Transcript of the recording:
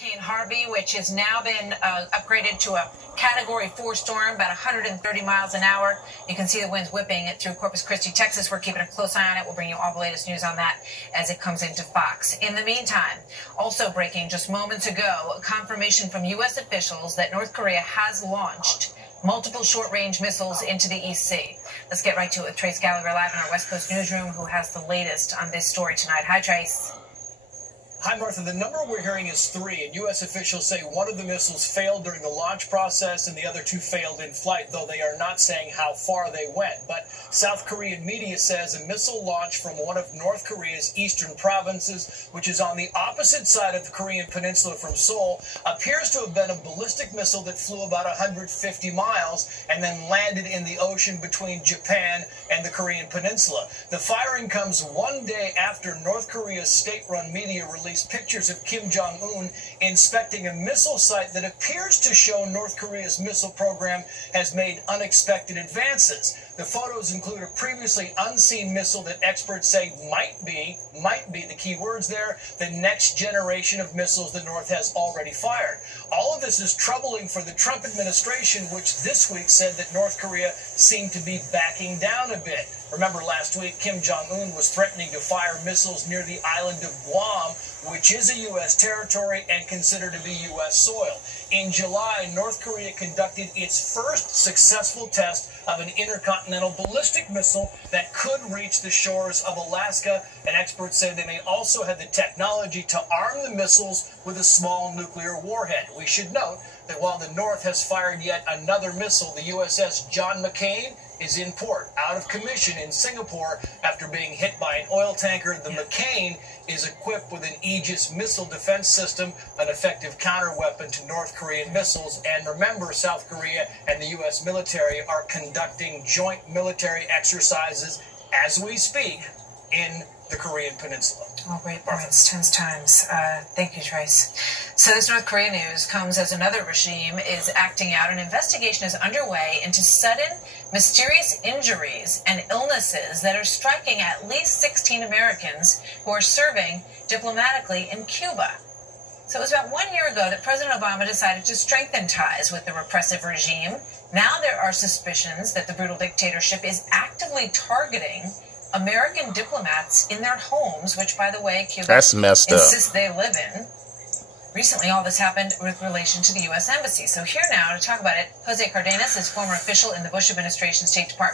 Hurricane Harvey, which has now been upgraded to a Category 4 storm, about 130 miles an hour. You can see the winds whipping it through Corpus Christi, Texas. We're keeping a close eye on it. We'll bring you all the latest news on that as it comes into Fox. In the meantime, also breaking just moments ago, confirmation from U.S. officials that North Korea has launched multiple short-range missiles into the East Sea. Let's get right to it with Trace Gallagher live in our West Coast newsroom, who has the latest on this story tonight. Hi, Trace. Hi, Martha. The number we're hearing is 3, and U.S. officials say one of the missiles failed during the launch process and the other 2 failed in flight, though they are not saying how far they went. But South Korean media says a missile launched from one of North Korea's eastern provinces, which is on the opposite side of the Korean peninsula from Seoul, appears to have been a ballistic missile that flew about 150 miles and then landed in the ocean between Japan and the Korean peninsula. The firing comes one day after North Korea's state-run media released pictures of Kim Jong-un inspecting a missile site that appears to show North Korea's missile program has made unexpected advances. The photos include a previously unseen missile that experts say might be the key words there, the next generation of missiles the North has already fired. All of this is troubling for the Trump administration, which this week said that North Korea seemed to be backing down a bit. Remember last week, Kim Jong-un was threatening to fire missiles near the island of Guam, which is a U.S. territory and considered to be U.S. soil. In July, North Korea conducted its first successful test of an intercontinental ballistic missile that could reach the shores of Alaska, and experts say they may also have the technology to arm the missiles with a small nuclear warhead. We should note that while the North has fired yet another missile, the USS John McCain is in port, out of commission in Singapore after being hit by an oil tanker. The McCain is equipped with an Aegis missile defense system, an effective counterweapon to North Korean missiles. And remember, South Korea and the U.S. military are conducting joint military exercises as we speak in the Korean Peninsula. Oh, great points. Tense times. Thank you, Trace. So this North Korea news comes as another regime is acting out. An investigation is underway into sudden, mysterious injuries and illnesses that are striking at least 16 Americans who are serving diplomatically in Cuba. So it was about 1 year ago that President Obama decided to strengthen ties with the repressive regime. Now there are suspicions that the brutal dictatorship is actively targeting American diplomats in their homes, which, by the way, Cuba insists they live in. Recently, all this happened with relation to the U.S. Embassy. So here now to talk about it, Jose Cardenas is former official in the Bush administration State Department.